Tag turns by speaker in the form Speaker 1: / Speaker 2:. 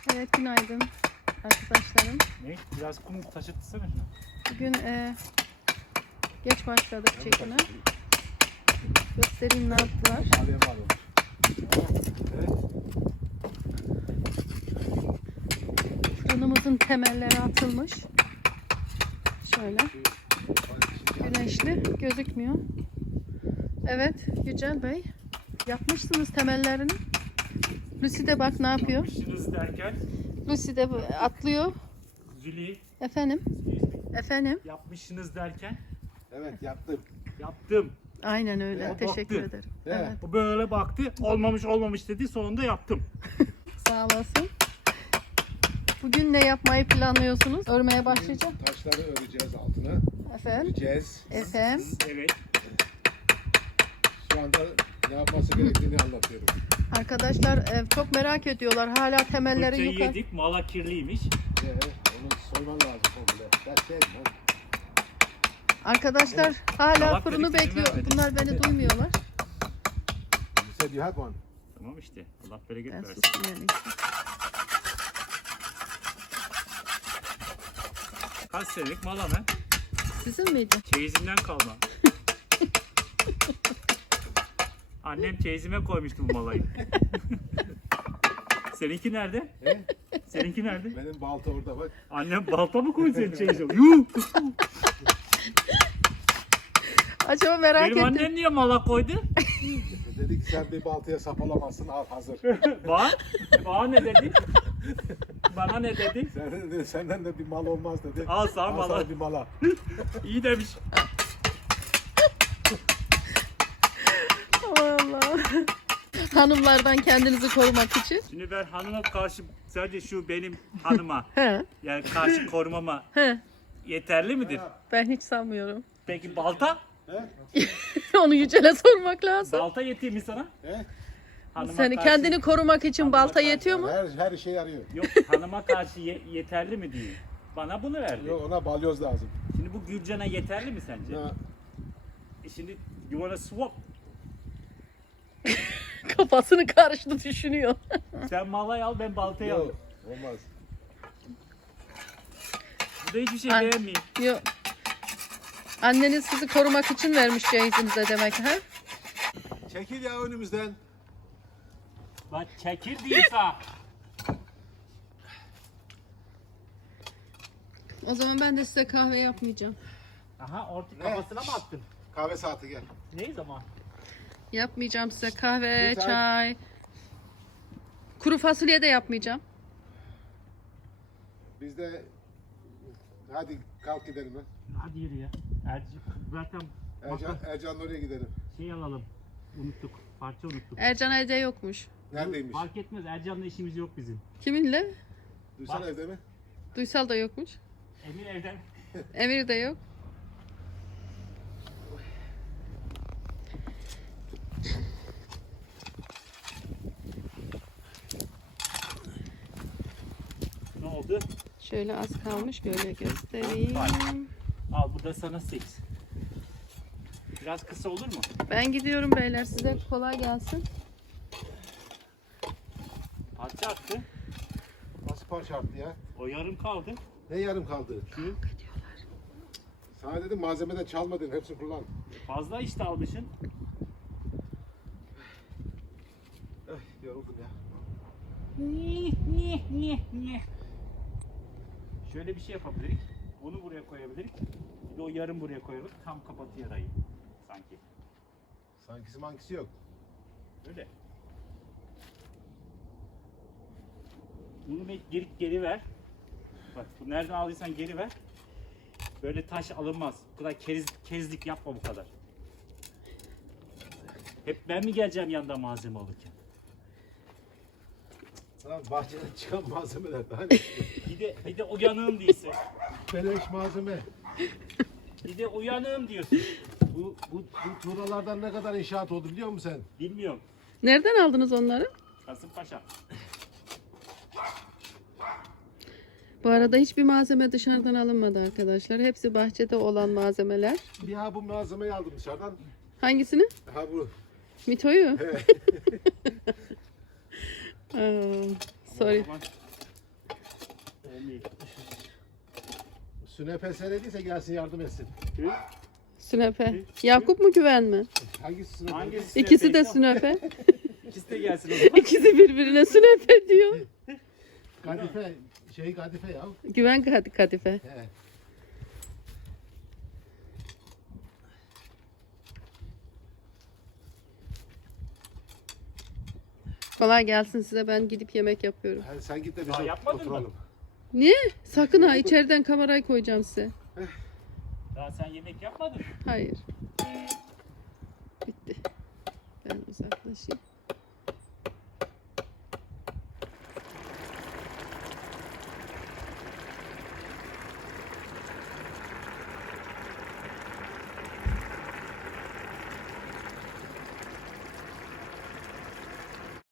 Speaker 1: Evet, günaydın arkadaşlarım.
Speaker 2: Ne? Biraz kum taşıtsana şunu.
Speaker 1: Bugün geç başladık çekime. Göstereyim ne yaptılar. Fırınımızın temelleri atılmış. Şöyle. Güneşli gözükmüyor. Evet, Yücel Bey. Yapmışsınız temellerini. Lucy de bak ne yapıyor.
Speaker 2: Yapmışsınız derken
Speaker 1: Lucy de atlıyor.
Speaker 2: Züli
Speaker 1: Efendim? Efendim?
Speaker 2: yapmışsınız derken
Speaker 3: Evet yaptım.
Speaker 2: yaptım.
Speaker 1: Aynen öyle.
Speaker 3: Ya,
Speaker 1: Teşekkür
Speaker 2: baktı.
Speaker 1: ederim.
Speaker 3: Ya.
Speaker 1: Evet.
Speaker 2: Bu böyle baktı, olmamış dedi, sonunda yaptım.
Speaker 1: Sağ olasın. Bugün ne yapmayı planlıyorsunuz? Örmeye başlayacağım.
Speaker 3: Taşları öreceğiz altına.
Speaker 1: Efendim?
Speaker 3: Öreceğiz.
Speaker 1: Efendim?
Speaker 2: Evet.
Speaker 3: Şu anda ne yapması gerektiğini anlatıyorum.
Speaker 1: Arkadaşlar çok merak ediyorlar. Hala temelleri
Speaker 2: Fırçayı
Speaker 1: yukarı.
Speaker 2: yedik, mala kirliymiş.
Speaker 3: Onu soyman lazım komple. That's it, man.
Speaker 1: Arkadaşlar hala
Speaker 2: Salak
Speaker 1: fırını
Speaker 2: dedik, izin
Speaker 1: bekliyor.
Speaker 2: vermedi.
Speaker 1: Bunlar beni duymuyorlar.
Speaker 3: You said you had one.
Speaker 2: Tamam işte, Allah bereket
Speaker 1: Ben
Speaker 2: versin.
Speaker 1: sustum yani.
Speaker 2: Kaç senelik mala mı?
Speaker 1: Sizin miydi?
Speaker 2: Çeyizimden kalma. Annem çeyizime koymuştu bu malayı. Seninki nerede?
Speaker 3: He?
Speaker 2: Seninki nerede?
Speaker 3: Benim balta orada bak.
Speaker 2: Annem balta mı koydu senin çeyize? Yuh!
Speaker 1: Acaba merak
Speaker 2: Benim
Speaker 1: ettim.
Speaker 2: annem niye mala koydu?
Speaker 3: Dedik sen bir baltaya sap olamazsın, al hazır.
Speaker 2: Bana ne dedi? Bana ne dedi?
Speaker 3: Senden de bir mal olmaz dedi.
Speaker 2: Al sana
Speaker 3: Al
Speaker 2: mala.
Speaker 3: sana bir mala.
Speaker 2: İyi demiş.
Speaker 1: Aman Allah. Hanımlardan kendinizi korumak için.
Speaker 2: Şimdi ben hanıma karşı sadece şu benim hanıma
Speaker 1: He.
Speaker 2: yani karşı korumama
Speaker 1: He.
Speaker 2: yeterli midir?
Speaker 1: Ben hiç sanmıyorum.
Speaker 2: Peki balta?
Speaker 3: He?
Speaker 1: Onu Yücel'e sormak lazım.
Speaker 2: Balta yetiyor mu sana?
Speaker 3: He?
Speaker 2: Hanıma
Speaker 1: Seni
Speaker 2: karşı-
Speaker 1: kendini korumak için
Speaker 2: Hanıma
Speaker 1: balta
Speaker 2: karşı-
Speaker 1: yetiyor mu?
Speaker 3: Her işe yarıyor.
Speaker 2: Yok hanıma karşı yeterli mi diyor. Bana bunu verdi.
Speaker 3: Yok ona balyoz lazım.
Speaker 2: Şimdi bu Gülcan'a yeterli mi sence?
Speaker 3: Ha,
Speaker 2: Şimdi you wanna swap?
Speaker 1: Kafasını karıştı düşünüyor.
Speaker 2: Sen malayı al ben baltayı al.
Speaker 3: yok olmaz.
Speaker 2: Bu da hiçbir şey
Speaker 1: Ay.
Speaker 2: beğenmiyor.
Speaker 1: Yok. Anneniz sizi korumak için vermiş cehizinize demek ha?
Speaker 3: Çekil ya önümüzden.
Speaker 2: Bak çekir değilse.
Speaker 1: O zaman ben de size kahve yapmayacağım.
Speaker 2: Aha orta
Speaker 3: Ne?
Speaker 2: kafasına mı attın?
Speaker 3: Kahve saati gel.
Speaker 2: Ne zaman?
Speaker 1: Yapmayacağım size kahve,
Speaker 3: Lütfen.
Speaker 1: çay. Kuru fasulye de yapmayacağım.
Speaker 3: Biz de hadi kalk gidelim lan.
Speaker 2: Hadi yürü ya. Zaten
Speaker 3: Ercan'la oraya gidelim.
Speaker 2: şey alalım. Unuttuk. Parça unuttuk.
Speaker 1: Ercan evde yokmuş.
Speaker 3: Neredeymiş?
Speaker 2: Fark etmez. Ercan'la işimiz yok bizim.
Speaker 1: Kiminle?
Speaker 3: Duysana
Speaker 2: Bak.
Speaker 3: evde mi?
Speaker 1: Duysal da yokmuş.
Speaker 2: Emir evden.
Speaker 1: Emir de yok.
Speaker 2: Ne oldu?
Speaker 1: Şöyle az kalmış böyle göstereyim.
Speaker 2: Al bu da sana 6. Biraz kısa olur mu?
Speaker 1: Ben gidiyorum beyler, size kolay gelsin.
Speaker 2: Parça attı.
Speaker 3: Nasıl parça arttı ya?
Speaker 2: O yarım kaldı.
Speaker 3: Ne yarım kaldı?
Speaker 2: Şu
Speaker 3: Sana dedim malzemeden çalma dedim. Hepsini kullan.
Speaker 2: fazla işte almışsın.
Speaker 3: Yoruldum ya.
Speaker 2: Şöyle bir şey yapabiliriz. Onu buraya koyabiliriz. Bir de o yarım buraya koyalım. Tam kapatıyor arayı. Sanki.
Speaker 3: Sankisi mankisi yok.
Speaker 2: Öyle. Bunu geri ver. Bak bu nereden aldıysan geri ver. Böyle taş alınmaz. Bu kadar kezlik yapma bu kadar. Hep ben mi geleceğim yanında malzeme alırken?
Speaker 3: Lan bahçeden çıkan malzemeler. Hani
Speaker 2: Bir de uyanığım değilse.
Speaker 3: beleş malzeme.
Speaker 2: Bir de uyanığım diyorsun.
Speaker 3: Bu buralardan ne kadar inşaat oldu biliyor musun sen?
Speaker 2: Bilmiyorum.
Speaker 1: Nereden aldınız onları?
Speaker 2: Kasımpaşa.
Speaker 1: Bu arada hiçbir malzeme dışarıdan alınmadı arkadaşlar. Hepsi bahçede olan malzemeler.
Speaker 3: Ya bu malzemeyi aldım dışarıdan.
Speaker 1: Hangisini?
Speaker 3: Ha bu.
Speaker 1: Mitoyu.
Speaker 3: He.
Speaker 1: Aa, sorry.
Speaker 2: O zaman
Speaker 3: Sünepe seyrediyse gelsin yardım etsin.
Speaker 1: Sünepe. Yakup mu Güven mi?
Speaker 3: Hangisi sünepe?
Speaker 2: Hangisi
Speaker 1: İkisi de
Speaker 2: sünepeyse
Speaker 1: sünepe.
Speaker 2: İkisi de gelsin o zaman.
Speaker 1: İkisi birbirine sünepe diyor.
Speaker 3: Kadife, kadife ya.
Speaker 1: Güven kadife.
Speaker 3: Evet.
Speaker 1: Kolay gelsin size. Ben gidip yemek yapıyorum.
Speaker 3: Hadi sen git de biz
Speaker 2: Daha yapmadın mı?
Speaker 3: oturalım.
Speaker 1: Niye? Sakın ha, içeriden kamerayı koyacağım size.
Speaker 2: Daha sen yemek yapmadın mı?
Speaker 1: Hayır. Bitti. Ben uzaklaşayım.